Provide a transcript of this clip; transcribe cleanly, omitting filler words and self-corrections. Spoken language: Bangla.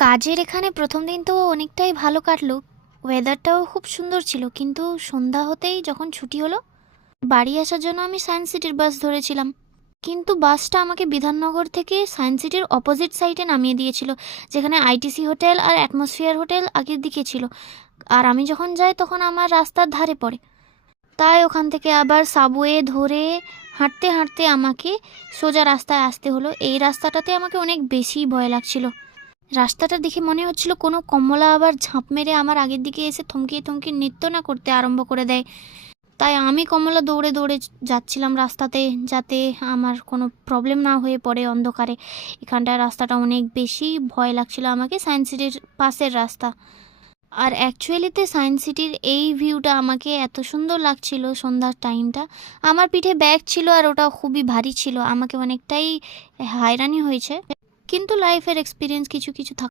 কাজের এখানে প্রথম দিন তো অনেকটাই ভালো কাটলো। ওয়েদারটাও খুব সুন্দর ছিল, কিন্তু সন্ধ্যা হতেই যখন ছুটি হলো, বাড়ি আসার জন্য আমি সায়েন্স সিটির বাস ধরেছিলাম। কিন্তু বাসটা আমাকে বিধাননগর থেকে সায়েন্স সিটির অপোজিট সাইডে নামিয়ে দিয়েছিল, যেখানে আইটিসি হোটেল আর অ্যাটমসফিয়ার হোটেল আগের দিকে ছিল। আর আমি যখন যাই তখন আমার রাস্তার ধারে পড়ে। তাই ওখান থেকে আবার সাবওয়ে ধরে হাঁটতে হাঁটতে আমাকে সোজা রাস্তায় আসতে হলো। এই রাস্তাটাতে আমাকে অনেক বেশি ভয় লাগছিল। রাস্তাটা দেখে মনে হচ্ছিল কোনো কমলা আবার ঝাঁপ মেরে আমার আগের দিকে এসে থমকিয়ে থমকিয়ে নৃত্য না করতে আরম্ভ করে দেয়। তাই আমি কমলা দৌড়ে দৌড়ে যাচ্ছিলাম রাস্তাতে, যাতে আমার কোনো প্রবলেম না হয়ে পড়ে অন্ধকারে। এখানটায় রাস্তাটা অনেক বেশি ভয় লাগছিল আমাকে, সায়েন্স সিটির পাশের রাস্তা। আর অ্যাকচুয়ালিতে সায়েন্স সিটির এই ভিউটা আমাকে এত সুন্দর লাগছিল সন্ধ্যার টাইমটা। আমার পিঠে ব্যাগ ছিল আর ওটা খুবই ভারী ছিল, আমাকে অনেকটাই হয়রানি হয়েছে। কিন্তু লাইফের এক্সপিরিয়েন্স কিছু কিছু